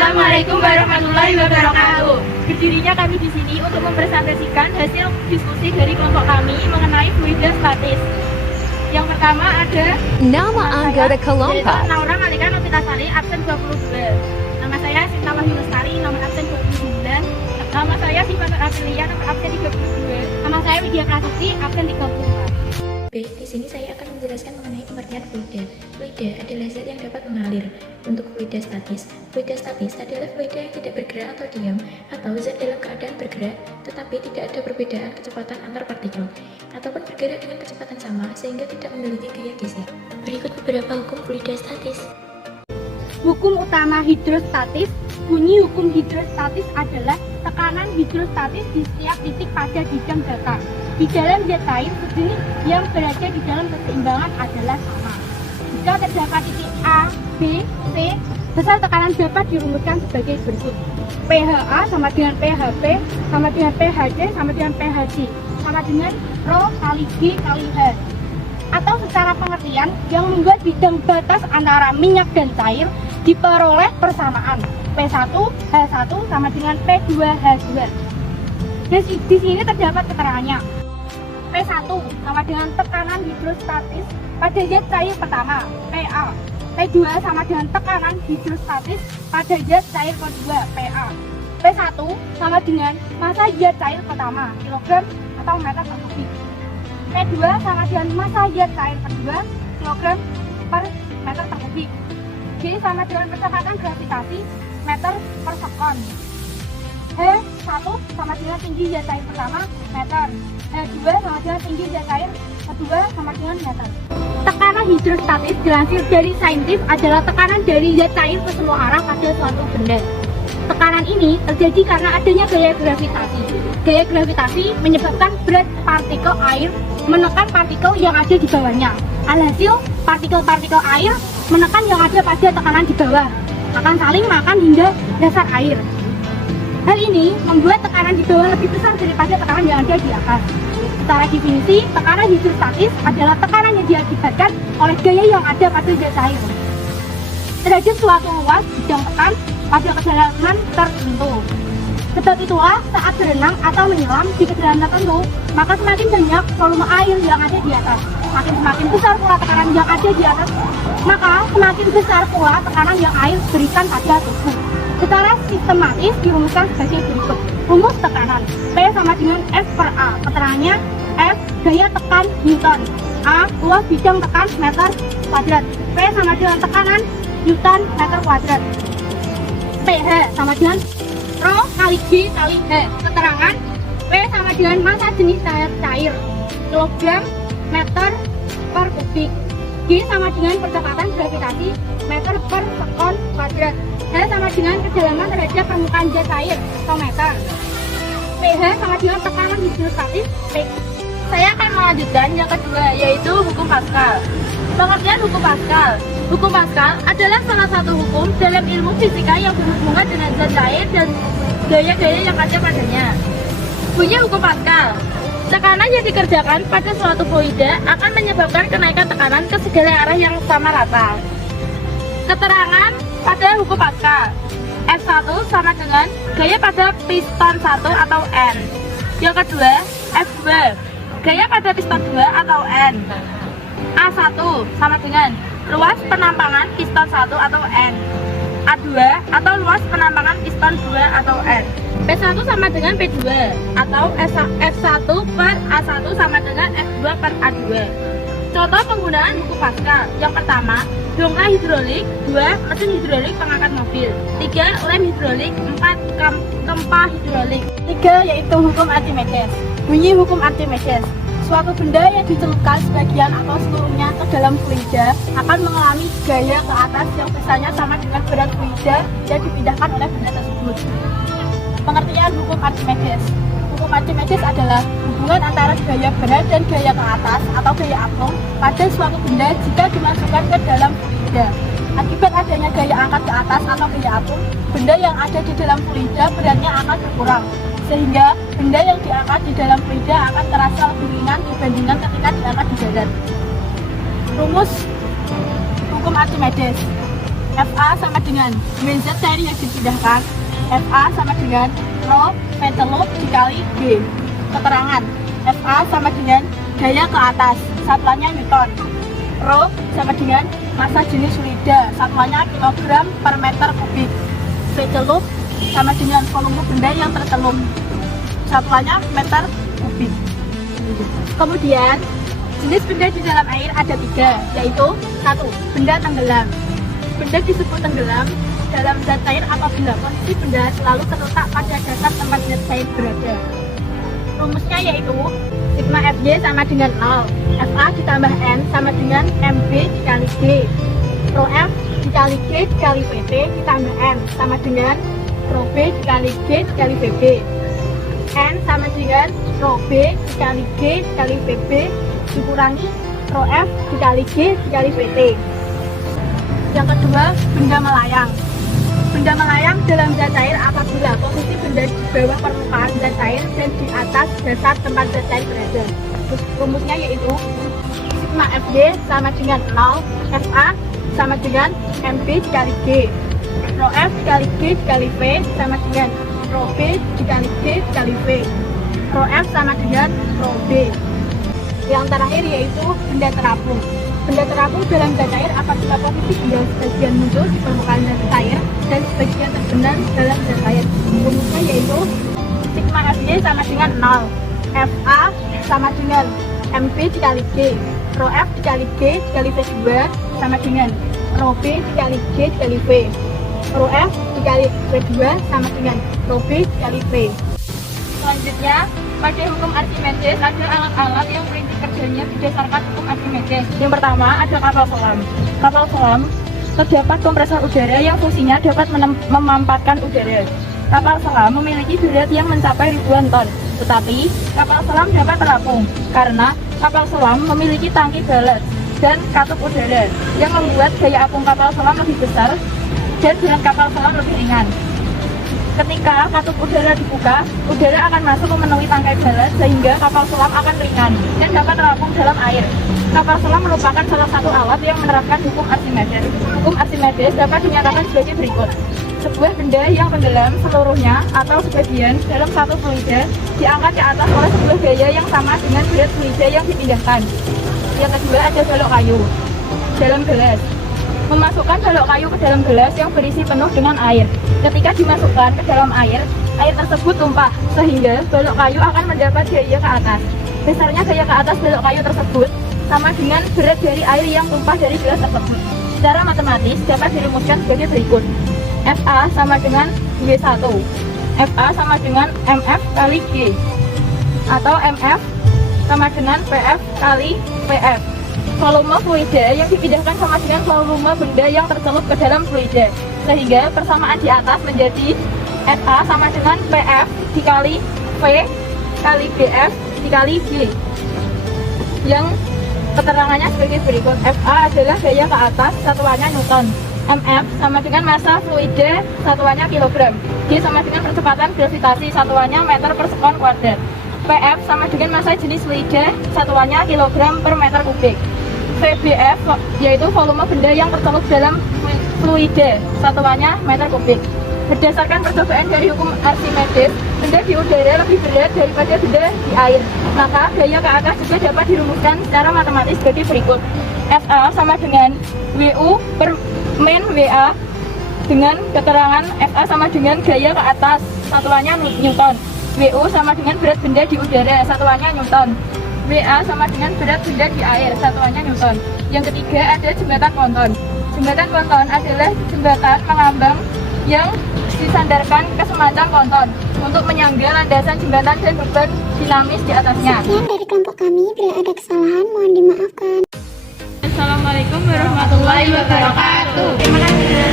Assalamualaikum warahmatullahi wabarakatuh. Berdirinya kami di sini untuk mempresentasikan hasil diskusi dari kelompok kami mengenai fluida statis. Yang pertama ada Nama anggota kelompok. Naura Malika Novitasari, absen 22. Nama saya Sinta Wahyu Lestari, nomor absen 29. Nama saya Sifat Aprilia, nomor absen 32. Nama saya Widya Prasasti, absen 34. Baik, di sini saya akan menjelaskan mengenai pengertian fluida. Fluida adalah zat yang dapat mengalir. Untuk fluida statis adalah fluida yang tidak bergerak atau diam, atau zat dalam keadaan bergerak, tetapi tidak ada perbedaan kecepatan antar partikel, ataupun bergerak dengan kecepatan sama sehingga tidak memiliki gaya geser. Berikut beberapa hukum fluida statis. Hukum utama hidrostatis. Bunyi hukum hidrostatis adalah tekanan hidrostatis di setiap titik pada bidang datar. Di dalam zat cair, sejenis yang berada di dalam keseimbangan adalah sama. Jika terdapat titik A, B, C, besar tekanan dapat dirumuskan sebagai berikut. pHa sama dengan pHb, sama dengan pHd, sama dengan pHg, sama dengan Rho kali G kali H. Atau secara pengertian yang membuat bidang batas antara minyak dan cair diperoleh persamaan. P1 H1 sama dengan P2H2. Dan di sini terdapat keterangannya. P1 sama dengan tekanan hidrostatis pada zat cair pertama, Pa. P2 sama dengan tekanan hidrostatis pada zat cair kedua, Pa. P1 sama dengan massa zat cair pertama, kilogram atau meter per kubik. P2 sama dengan massa zat cair kedua, kilogram per meter per kubik. G sama dengan kecepatan gravitasi meter per sekon. H1 sama dengan tinggi zat cair pertama, meter. H2 sama dengan tinggi zat cair kedua sama dengan meter. Tekanan hidrostatis dilansir dari saintis adalah tekanan dari zat cair ke semua arah pada suatu benda. Tekanan ini terjadi karena adanya gaya gravitasi. Gaya gravitasi menyebabkan berat partikel air menekan partikel yang ada di bawahnya. Alhasil, partikel-partikel air menekan yang ada pada tekanan di bawah, akan saling makan hingga dasar air. Hal ini membuat tekanan di bawah lebih besar daripada tekanan yang ada di atas. Secara definisi, tekanan hidrostatis adalah tekanan yang diakibatkan oleh gaya yang ada pada zat cair terhadap suatu luas bidang tekan pada kedalaman tertentu. Sebab itulah saat berenang atau menyelam di kedalaman tertentu, maka semakin banyak volume air yang ada di atas. Semakin besar pula tekanan yang ada di atas, maka semakin besar pula tekanan yang air berikan pada tubuh. Secara sistematis dirumuskan sebagai berikut. Rumus tekanan P sama dengan F per A. Keterangannya F gaya tekan Newton, A luas bidang tekan meter kuadrat, P sama dengan tekanan Newton meter kuadrat, pH sama dengan Rho kali G kali H. Keterangan P sama dengan massa jenis cair, kilogram meter per kubik. G sama dengan percepatan gravitasi meter per sekon kuadrat. H sama dengan kedalaman terhadap permukaan zat cair atau meter. pH sama dengan tekanan hidrostatis P. Saya akan melanjutkan yang kedua, yaitu hukum Pascal. Pengertian hukum Pascal. Hukum Pascal adalah salah satu hukum dalam ilmu fisika yang berhubungan dengan zat cair dan gaya-gaya yang ada padanya. Bunyi hukum Pascal. Tekanan yang dikerjakan pada suatu fluida akan menyebabkan kenaikan tekanan ke segala arah yang sama rata. Keterangan pada hukum Pascal. F1 sama dengan gaya pada piston 1 atau N. Yang kedua, F2, gaya pada piston 2 atau N. A1 sama dengan luas penampangan piston 1 atau N. A2 atau luas penampangan piston 2 atau N. P1 sama dengan P2 atau F1 per A1 sama dengan F2 per A2. Contoh penggunaan hukum Pascal. Yang pertama, dongkrak hidrolik, 2 mesin hidrolik pengangkat mobil, 3 lem hidrolik, 4 kempa hidrolik. 3 yaitu hukum Archimedes. Bunyi hukum Archimedes. Suatu benda yang dicelupkan sebagian atau seluruhnya ke dalam fluida akan mengalami gaya ke atas yang besarnya sama dengan berat fluida yang dipindahkan oleh benda tersebut. Pengertian hukum Archimedes. Hukum Archimedes adalah hubungan antara gaya berat dan gaya ke atas atau gaya apung pada suatu benda jika dimasukkan ke dalam fluida. Akibat adanya gaya angkat ke atas atau gaya apung, benda yang ada di dalam fluida beratnya akan berkurang, sehingga benda yang diangkat di dalam fluida akan terasa lebih ringan dibandingkan ketika diangkat di darat. Rumus hukum Archimedes. FA sama dengan WZ cair yang dipindahkan. FA sama dengan Rho P3 dikali G. Keterangan FA sama dengan gaya ke atas, satuannya Newton. Rho sama dengan massa jenis fluida, satuannya kilogram per meter kubik. P3 sama dengan volume benda yang tertelum, satuannya meter kubik. Kemudian jenis benda di dalam air ada 3, yaitu 1. Benda tenggelam. Benda disebut tenggelam dalam zat cair apabila posisi benda selalu terletak pada dasar tempat zat cair berada. Rumusnya yaitu sigma Fy sama dengan 0, Fa ditambah N sama dengan Mb dikali G, Rho F dikali G dikali Vt ditambah N sama dengan Rho B dikali G dikali Vb. N sama dengan Rho B dikali G dikali Vb dikurangi Rho F dikali G dikali Vt. Yang kedua, benda melayang. Benda melayang dalam zat cair apabila posisi benda di bawah permukaan zat cair dan di atas dasar tempat zat cair berada. Rumusnya yaitu sigma Fy sama dengan 0, Fa sama dengan Mb dikali G, Rho F dikali G dikali V sama dengan Rho B dikali G dikali V, Rho F sama dengan Rho B. Yang terakhir yaitu benda terapung. Benda terapung dalam zat cair apabila posisi benda sebagian muncul di permukaan zat cair dan sebagian terbenam dalam zat cair. Rumusnya yaitu sigma Fy sama dengan 0, Fa sama dengan Mv dikali G, Rho F dikali G dikali V2 sama dengan Rho B dikali G dikali V, Rho F dikali V2 sama dengan Rho B dikali V. Selanjutnya, pada hukum Archimedes ada alat-alat yang prinsip kerjanya berdasarkan hukum Archimedes. Yang pertama ada kapal selam. Kapal selam terdapat kompresor udara yang fungsinya dapat memampatkan udara. Kapal selam memiliki berat yang mencapai ribuan ton, tetapi kapal selam dapat terapung karena kapal selam memiliki tangki balet dan katup udara yang membuat daya apung kapal selam lebih besar dan berat kapal selam lebih ringan. Ketika katup udara dibuka, udara akan masuk memenuhi tangkai balet sehingga kapal selam akan ringan dan dapat terapung dalam air. Kapal selam merupakan salah satu alat yang menerapkan hukum Archimedes. Hukum Archimedes dapat dinyatakan sebagai berikut. Sebuah benda yang tenggelam seluruhnya atau sebagian dalam satu fluida diangkat ke atas oleh sebuah gaya yang sama dengan berat fluida yang dipindahkan. Yang kedua ada balok kayu dalam gelas. Memasukkan balok kayu ke dalam gelas yang berisi penuh dengan air. Ketika dimasukkan ke dalam air, air tersebut tumpah sehingga balok kayu akan mendapat gaya ke atas. Besarnya gaya ke atas balok kayu tersebut sama dengan berat dari air yang tumpah dari gelas tersebut. Secara matematis dapat dirumuskan sebagai berikut. Fa sama dengan W1, Fa sama dengan Mf kali G, atau Mf sama dengan Pf kali Pf. Volume fluida yang dipindahkan sama dengan volume benda yang tercelup ke dalam fluida, sehingga persamaan di atas menjadi Fa sama dengan Pf dikali V kali Bf dikali G, yang keterangannya sebagai berikut. Fa adalah gaya ke atas, satuannya Newton. Mf sama dengan massa fluida, satuannya kilogram. G sama dengan percepatan gravitasi, satuannya meter per sekon kuadrat. Pf sama dengan massa jenis fluida, satuannya kilogram per meter kubik. Vbf yaitu volume benda yang tercelup dalam fluida, satuannya meter kubik. Berdasarkan percobaan dari hukum Archimedes, benda di udara lebih berat daripada benda di air. Maka gaya ke atas juga dapat dirumuskan secara matematis sebagai berikut. Fa sama dengan Wu per min Wa, dengan keterangan Fa sama dengan gaya ke atas, satuannya Newton. Wu sama dengan berat benda di udara, satuannya Newton. Wa sama dengan berat benda di air, satuannya Newton. Yang ketiga ada jembatan ponton. Jembatan ponton adalah jembatan mengambang yang disandarkan ke semacam ponton untuk menyangga landasan jembatan dan beban dinamis di atasnya. Sekian dari kelompok kami, bila ada kesalahan mohon dimaafkan. Assalamualaikum warahmatullahi wabarakatuh. Terima kasih.